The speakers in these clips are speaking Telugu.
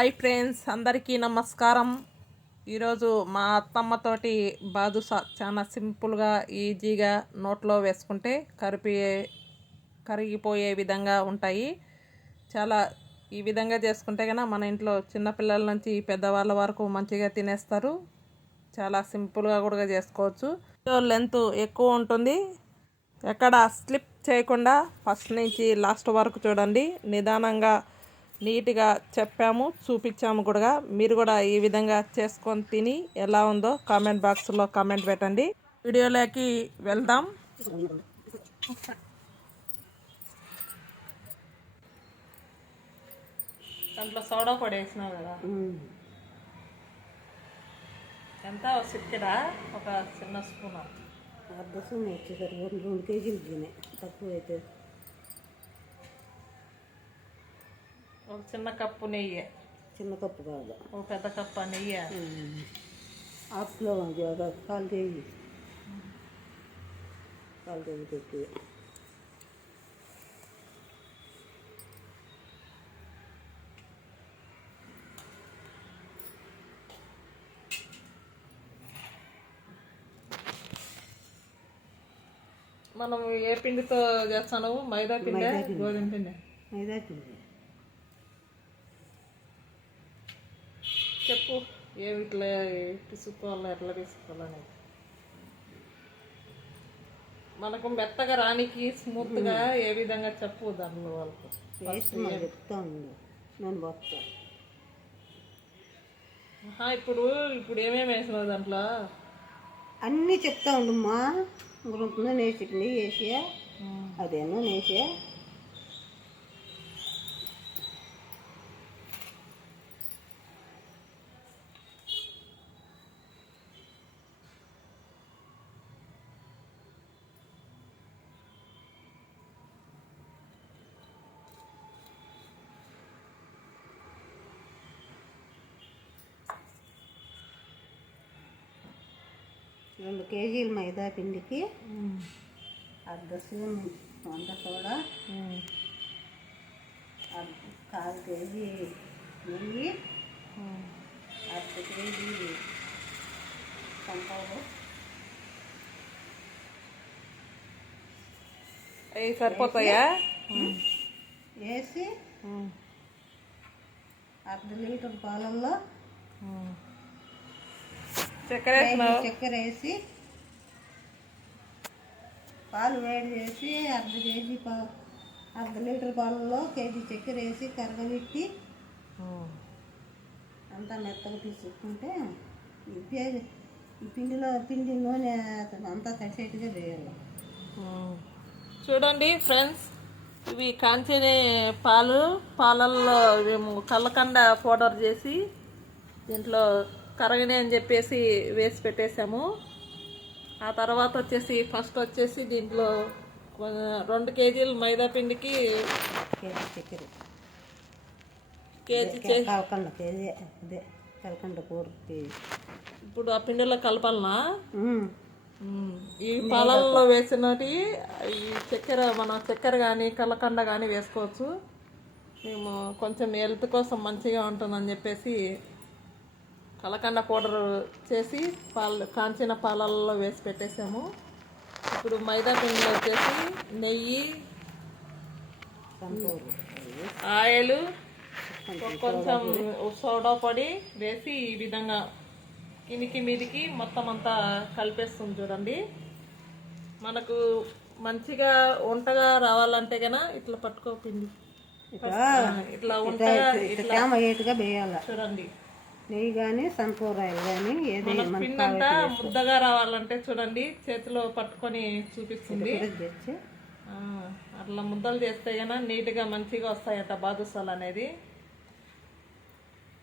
హాయ్ ఫ్రెండ్స్ అందరికీ నమస్కారం. ఈరోజు మా అత్తమ్మతోటి బాదుషా చాలా సింపుల్గా ఈజీగా నోట్లో వేసుకుంటే కరిపే కరిగిపోయే విధంగా ఉంటాయి. చాలా ఈ విధంగా చేసుకుంటే కనుక మన ఇంట్లో చిన్నపిల్లల నుంచి పెద్దవాళ్ళ వరకు మంచిగా తినేస్తారు. చాలా సింపుల్గా కూడా చేసుకోవచ్చు. లెంత్ ఎక్కువ ఉంటుంది. ఎక్కడ స్లిప్ చేయకుండా ఫస్ట్ నుంచి లాస్ట్ వరకు చూడండి. నిదానంగా నీట్గా చెప్పాము చూపించాము కూడా. మీరు కూడా ఈ విధంగా చేసుకొని తిని ఎలా ఉందో కామెంట్ బాక్స్లో కామెంట్ పెట్టండి. వీడియోలోకి వెళ్దాం. దాంట్లో సోడా పొడి వేసినావు కదా. ఎంత సిక్కిరా ఒక చిన్న స్పూన్. అర్ధ స్పూన్ వచ్చేసరికి రెండు రెండు కేజీలు గిన్నె తక్కువ అయితే ఒక చిన్న కప్పు నెయ్యి. చిన్న కప్పు కాదు. ఒక పెద్ద కప్పు నెయ్యి? ఒక కాలు కేజీ కాలు కేజీ పెట్టి. మనం ఏ పిండితో చేస్తాను మైదా పిండి. గోధుమ పిండి? మైదా పిండి. చెప్పు ఏ ఇట్లా తీసుకోవాలా ఎట్లా తీసుకోవాలని మనకు మెత్తగా రానికి స్మూత్గా ఏ విధంగా చెప్పు దానిలో వాళ్ళకు. చెప్తా నేను ఇప్పుడు ఇప్పుడు ఏమేమి వేసినావు దాంట్లో? అన్నీ చెప్తా ఉండమ్మా గుంట నూనె వేసి నెయ్యి వేసి అదే నూనె వేసి రెండు కేజీలు మైదా పిండికి అర్ధ స్పూన్ వంట సోడా కాలు కేజీ నెయ్యి. అర్ధ కేజీ పంపాలు అవి సరిపోతాయా? వేసి అర్ధ లీటర్ పాలల్లో చక్కెర చక్కెర వేసి పాలు వేడి చేసి అర్ధ కేజీ పా అర్ధ లీటర్ పాలల్లో కేజీ చక్కెర వేసి కరగబెట్టి అంతా మెత్తగా తీసుకుంటే ఈ పిండిలో పిండి నూనె అంతా తడిసేట్టుగా వేయాలి. చూడండి ఫ్రెండ్స్ ఇవి కాంచని పాలు పాలల్లో మేము కల్లకండ పౌడర్ చేసి దీంట్లో కరగని అని చెప్పేసి వేసి పెట్టేసాము ఆ తర్వాత వచ్చేసి ఫస్ట్ వచ్చేసి దీంట్లో రెండు కేజీలు మైదా పిండికి కేజీ ఇప్పుడు ఆ పిండిలో కలపాలనా. ఈ పాలల్లో వేసినటి ఈ చక్కెర మన చక్కెర కానీ కలకండ కానీ వేసుకోవచ్చు. మేము కొంచెం హెల్త్ కోసం మంచిగా ఉంటుందని చెప్పేసి కలకండ పౌడర్ చేసి పాలు కాంచిన పాలల్లో వేసి పెట్టేసాము. ఇప్పుడు మైదా పిండిలో వచ్చేసి నెయ్యి ఆయిల్ కొంచెం సోడా పొడి వేసి ఈ విధంగా కిందికి మీదికి మొత్తం అంతా కలిపేస్తుంది చూడండి. మనకు మంచిగా వంటగా రావాలంటే గనా ఇట్లా పట్టుకో పిండి. ఇట్లా వంటగా ఇట్లా చూడండి. నెయ్యి కానీ సన్ఫ్లవర్ ఆయిల్ కానీ ముద్దగా రావాలంటే చూడండి చేతిలో పట్టుకొని చూపిస్తుంది. అట్లా ముద్దలు చేస్తే గన నీట్గా మంచిగా వస్తాయట బాదుసాలు అనేది.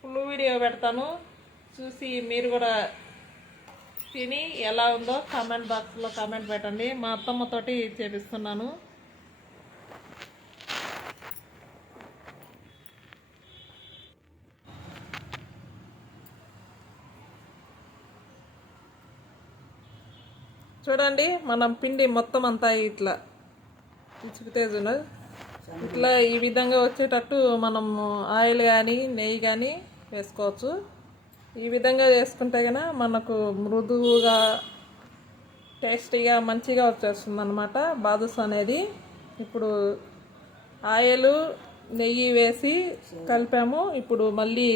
ఫుల్ వీడియో పెడతాను. చూసి మీరు కూడా తిని ఎలా ఉందో కామెంట్ బాక్స్లో కామెంట్ పెట్టండి. మా అత్తమ్మతోటి చేపిస్తున్నాను. చూడండి మనం పిండి మొత్తం అంతా ఇట్లా పిచ్చుకుతే ఇట్లా ఈ విధంగా వచ్చేటట్టు మనం ఆయిల్ కానీ నెయ్యి కానీ వేసుకోవచ్చు. ఈ విధంగా వేసుకుంటే కనుక మనకు మృదువుగా టేస్టీగా మంచిగా వచ్చేస్తుంది అనమాట బాదుస్ అనేది. ఇప్పుడు ఆయిల్ నెయ్యి వేసి కలిపాము. ఇప్పుడు మళ్ళీ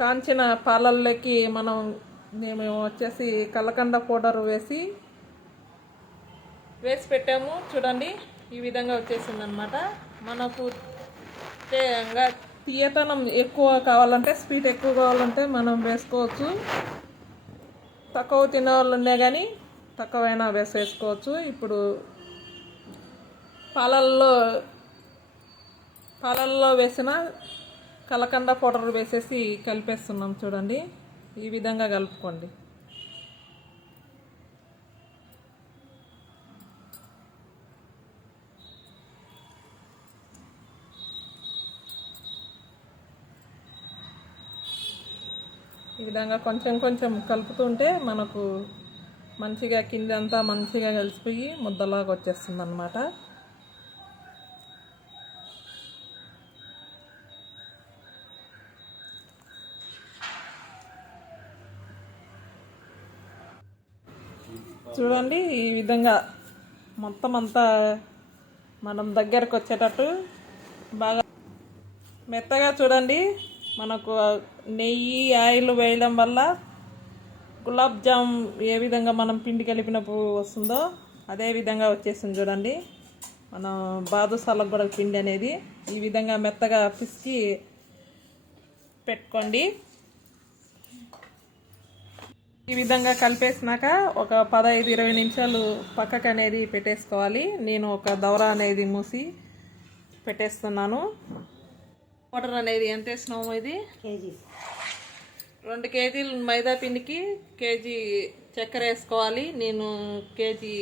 కాంచిన పాలల్లోకి మనం మేము వచ్చేసి కలకండ పౌడర్ వేసి వేసి పెట్టాము. చూడండి ఈ విధంగా వచ్చేసింది అనమాట మనకు తీయతనం ఎక్కువ కావాలంటే స్వీట్ ఎక్కువ కావాలంటే మనం వేసుకోవచ్చు. తక్కువ తినే వాళ్ళు ఉండే కానీ తక్కువైనా వేసి వేసుకోవచ్చు. ఇప్పుడు పాలల్లో పాలల్లో వేసిన కలకండ పౌడర్ వేసేసి కలిపేస్తున్నాం చూడండి. ఈ విధంగా కలుపుకోండి. ఈ విధంగా కొంచెం కొంచెం కలుపుతుంటే మనకు మంచిగా కిందంతా మంచిగా కలిసిపోయి ముద్దలాగా వచ్చేస్తుంది అన్నమాట చూడండి ఈ విధంగా మొత్తం అంతా మనం దగ్గరకు వచ్చేటట్టు బాగా మెత్తగా చూడండి. మనకు నెయ్యి ఆయిల్ వేయడం వల్ల గులాబ్ జామ్ ఏ విధంగా మనం పిండి కలిపినప్పుడు వస్తుందో అదే విధంగా వచ్చేసింది చూడండి. మనం బాదుసాలకు కూడా పిండి అనేది ఈ విధంగా మెత్తగా పిసికి పెట్టుకోండి. ఈ విధంగా కలిపేసినాక ఒక పదహైదు ఇరవై నిమిషాలు పక్కకు అనేది పెట్టేసుకోవాలి. నేను ఒక దౌర అనేది మూసి పెట్టేస్తున్నాను. వాటర్ అనేది ఎంత వేసినాము ఇది? కేజీ. రెండు కేజీలు మైదా పిండికి కేజీ చక్కెర వేసుకోవాలి. నేను కేజీ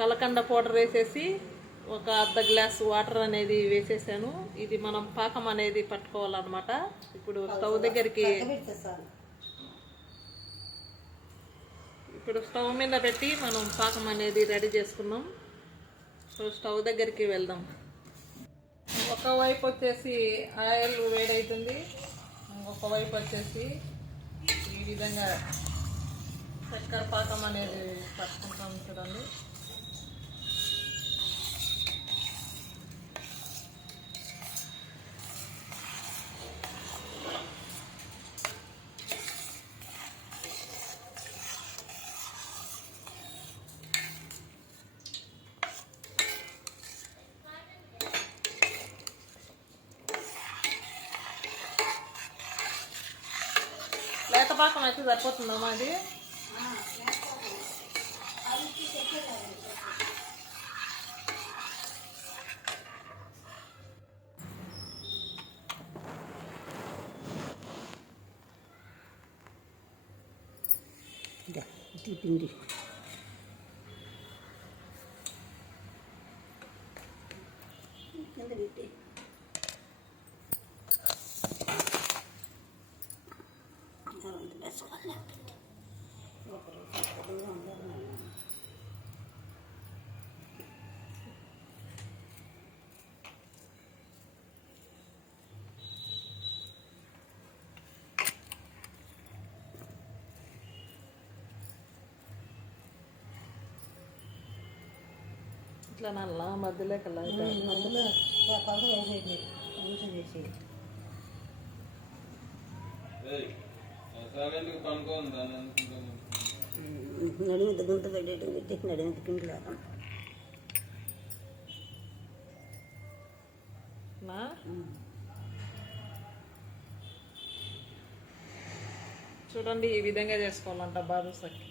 కలకండ పౌడర్ వేసేసి ఒక అర్ధ గ్లాస్ వాటర్ అనేది వేసేసాను. ఇది మనం పాకం అనేది పట్టుకోవాలన్నమాట. ఇప్పుడు స్టవ్ దగ్గరికి పెడితే చాలు ఇప్పుడు స్టవ్ మీద పెట్టి మనం పాకం అనేది రెడీ చేసుకున్నాం సో స్టవ్ దగ్గరికి వెళ్దాం. ఒక వైపు వచ్చేసి ఆయిల్ వేడవుతుంది ఇంకొక వైపు వచ్చేసి ఈ విధంగా చక్కెర పాకం అనేది పట్టుకుంటాం చూడండి లేత పాకం అయితే సరిపోతుందమ్మా అది ఇదా, ఇది పిండి ఇట్లా నల్ల మధ్యలో కల్లా మంచి చేసేది నడిమిత గుంత పెట్టేయడం పెట్టి నడిమిత చూడండి ఈ విధంగా చేసుకోవాలంట బాదుసకి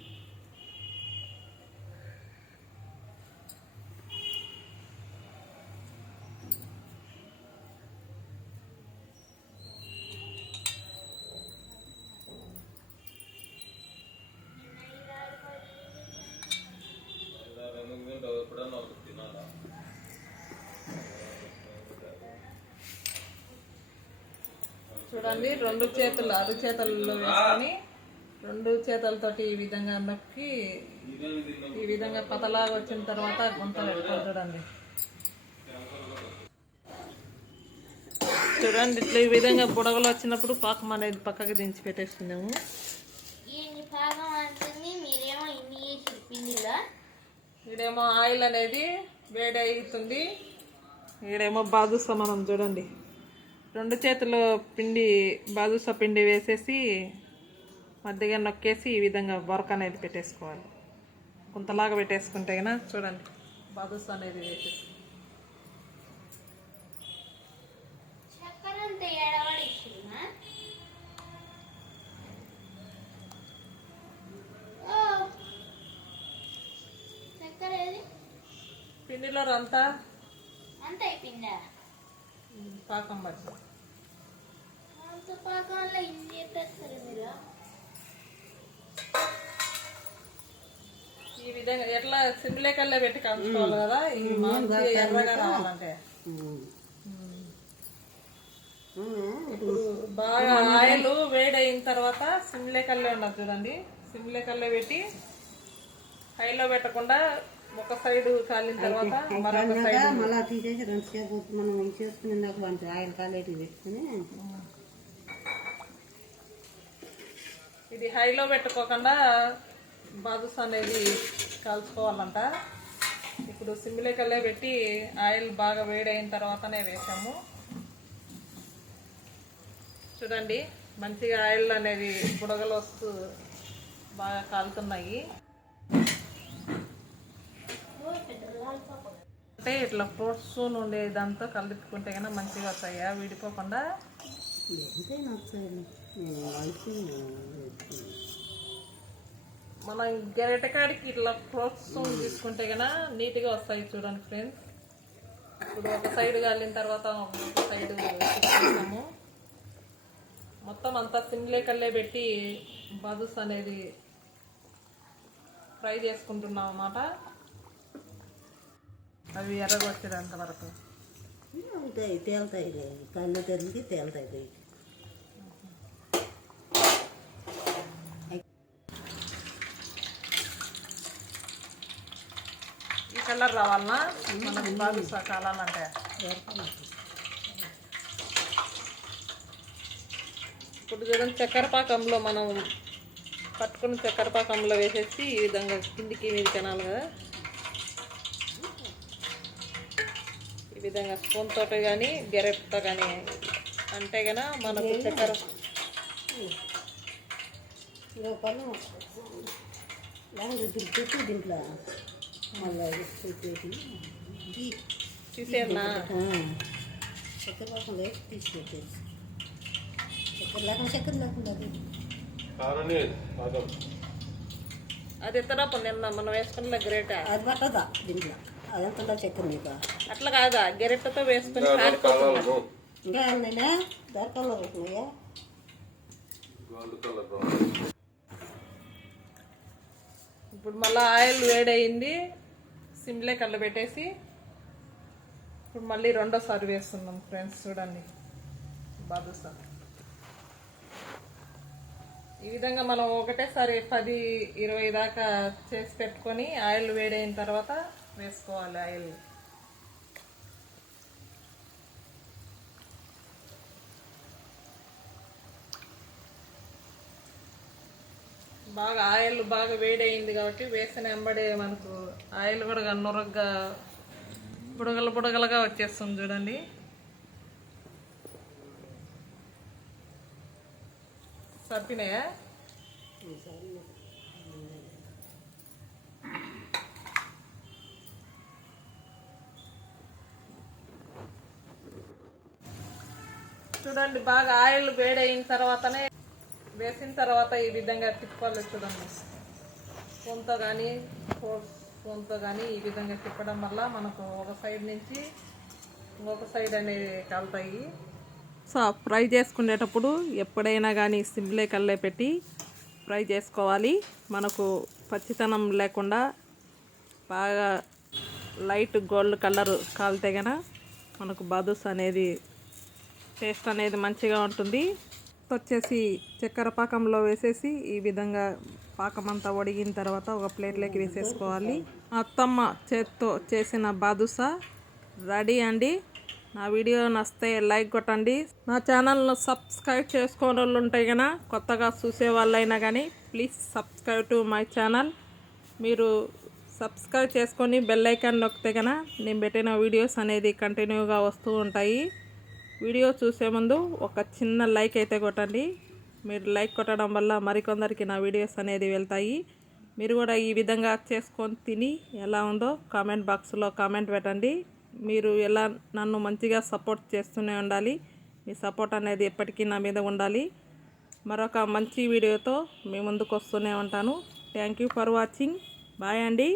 చూడండి రెండు చేతులు అరు చేతుల్లో వేసుకొని రెండు చేతులతోటి ఈ విధంగా నొక్కి ఈ విధంగా పతలాగా వచ్చిన తర్వాత గుంత పెట్టుకోవాలి చూడండి. చూడండి ఇట్లా ఈ విధంగా బుడగలు వచ్చినప్పుడు పాకం అనేది పక్కకి దించి పెట్టేసుకున్నాము. ఈడేమో ఆయిల్ అనేది వేడి అవుతుంది ఈడేమో బాదుసా మనం చూడండి. రెండు చేతులు పిండి బాదుసా పిండి వేసేసి మధ్యగా నొక్కేసి ఈ విధంగా వరక అనేది పెట్టేసుకోవాలి. కొంతలాగా పెట్టేసుకుంటే కన్నా చూడండి బాదుసా అనేది వేసేసి. పిండిలో అంతా అంత అయిపోయిందా? పాకం పట్టి. పాకంలో మీరు? ఈ విధంగా ఎట్లా సిమ్లేకల్లో పెట్టి కలుపుకోవాలి కదా ఈ మంచి ఎర్రగా రావాలంటే. ఇప్పుడు బాగా ఆయిల్ వేడి అయిన తర్వాత సిమ్లే కల్లే ఉన్నది చూడండి. సిమ్లే కల్లే పెట్టి హైలో పెట్టకుండా ఒక సైడ్ కాలిన తర్వాత మరొక సైడ్ మళ్ళీ తీసేసి రెండు సేపు మనం ఇది చేసుకుని ఇందాక వంట ఆయిల్ కాలేటి పెట్టుకుని ఇది హైలో పెట్టుకోకుండా బాదుస్ అనేది కాల్చుకోవాలంట. ఇప్పుడు సిమ్లే కల్లే పెట్టి ఆయిల్ బాగా వేడి అయిన తర్వాతనే వేసాము. చూడండి మంచిగా ఆయిల్ అనేది బుడగలు వస్తూ బాగా కాలుతున్నాయి. అంటే ఇట్లా ఫ్రూట్స్ ఉండే దాంతో కలుపుకుంటే కన్నా మంచిగా వస్తాయి? విడిపోకుండా? మనం గెరటకాడికి ఇట్లా ఫ్రూట్స్ తీసుకుంటే కన్నా నీట్గా వస్తాయి చూడండి ఫ్రెండ్స్. ఇప్పుడు ఒక సైడ్ కాలిన తర్వాత ఒక సైడ్ తిప్పేసాము మొత్తం అంతా సిమ్లే కల్లే పెట్టి బదుస్ అనేది ఫ్రై చేసుకుంటున్నాం అన్నమాట. అవి ఎర్రగా వచ్చేదంత వరకు. ఉంటాయి తేలుతాయి. కళ్ళు తెరిగి తేలుతాయి బయట ఈ కలర్ రావాలనా? మనకు బాదుస్ కాలాలంటే ఇప్పుడు చూడండి చక్కెర పాకంలో మనం పట్టుకున్న చక్కెర పాకంలో వేసేసి ఈ విధంగా కిందికి మీది కనాలి కదా. ఈ విధంగా స్పూన్ తోటి కానీ గెరెట్తో కానీ అంటే గన మనకు చక్కెర దీంట్లో మళ్ళీ తీసేనా చక్కెర లేకుండా వేసి తీసి పెట్టేసి చక్కెర లేకుండా చక్కెర లేకుండా అది. కారణే పాదం అది ఎత్తనప్పు నిన్న మనం వేసుకున్న గ్రేట? అది పట్టదా దీంట్లో? అదంతా చక్కెర మీకు అట్లా కాదా? గెరెట్టతో వేసుకుని ఇంకా కలర్ ఇప్పుడు మళ్ళీ ఆయిల్ వేడయింది. సిమ్లే కళ్ళు పెట్టేసి. ఇప్పుడు మళ్ళీ రెండోసారి వేస్తున్నాం ఫ్రెండ్స్ చూడండి. బాదుసా ఈ విధంగా మనం ఒకటేసారి పది ఇరవై దాకా చేసి పెట్టుకొని ఆయిల్ వేడైన తర్వాత వేసుకోవాలి? ఆయిల్ బాగా ఆయిల్ బాగా వేడయింది కాబట్టి వేసిన వెంబడే మనకు ఆయిల్ కూడా నొరగ్గా బుడగలు బుడగలుగా వచ్చేస్తుంది చూడండి. సరిపోయినాయా చూడండి బాగా ఆయిల్ వేడైన తర్వాతనే వేసిన తర్వాత ఈ విధంగా తిప్పాలి చూడండి. స్పూన్తో కానీ స్పూన్తో కానీ ఈ విధంగా తిప్పడం వల్ల మనకు ఒక సైడ్ నుంచి ఇంకొక సైడ్ అనేది కలుతాయి. సో ఫ్రై చేసుకునేటప్పుడు ఎప్పుడైనా కానీ సిమ్లే కల్లే పెట్టి ఫ్రై చేసుకోవాలి. మనకు పచ్చితనం లేకుండా బాగా లైట్ గోల్డ్ కలర్ కాలితే గన మనకు బాదుస్ అనేది టేస్ట్ అనేది మంచిగా ఉంటుంది. వచ్చేసి చక్కెర పాకంలో వేసేసి ఈ విధంగా పాకం అంతా ఒడిగిన తర్వాత ఒక ప్లేట్లోకి వేసేసుకోవాలి. అత్తమ్మ చేత్తో చేసిన బాదుసా రెడీ అండి. నా వీడియో నచ్చితే లైక్ కొట్టండి. నా ఛానల్ను సబ్స్క్రైబ్ చేసుకోని వాళ్ళు ఉంటాయి కదా కొత్తగా చూసే వాళ్ళైనా కానీ please subscribe to my channel. మీరు సబ్స్క్రైబ్ చేసుకొని బెల్ ఐకాన్ నొక్కితే కనుక నేను పెట్టిన వీడియోస్ అనేది కంటిన్యూగా వస్తూ ఉంటాయి. వీడియో చూసే ముందు ఒక చిన్న లైక్ అయితే కొట్టండి. మీరు లైక్ కొట్టడం వల్ల మరికొందరికి నా వీడియోస్ అనేది వెళ్తాయి. మీరు కూడా ఈ విధంగా చేసుకొని తిని ఎలా ఉందో కామెంట్ బాక్స్లో కామెంట్ పెట్టండి. మీరు ఎలా నన్ను మంచిగా సపోర్ట్ చేస్తూనే ఉండాలి. మీ సపోర్ట్ అనేది ఎప్పటికీ నా మీద ఉండాలి. మరొక మంచి వీడియోతో మీ ముందుకు వస్తూనే ఉంటాను. Thank you for watching bye అండి.